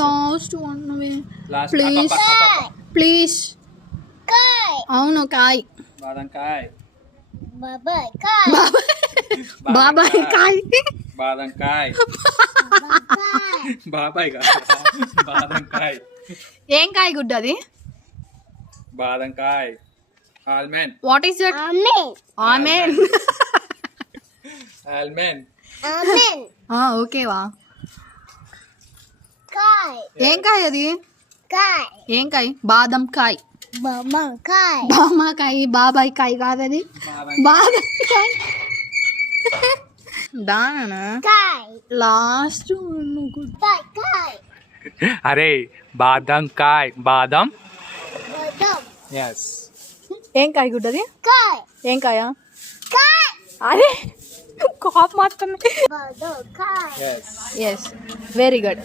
last one last please please అవును కాయ్ బాదం కాయ్ బాబాయ్ కాయ్ బాదం కాయ్ బాబాయ్ కాదు బాదం కాయ్ ఏం కాయ గుడ్డ అది బాదం కాయ్ almond what is that amen almond okay వా ఏం కాయ అది ఏం కాయ బాదం కాయ్ బామాకాయ బాబాయ్ కాయ కాదది బాదం కాయ దానా లాస్ట్ అరే బాదం కాయ్ బాదం ఎస్ ఏం కాయ గుడ్డది ఏం కాయ అరే కాప్ మాత్రమే ఎస్ ఎస్ వెరీ గుడ్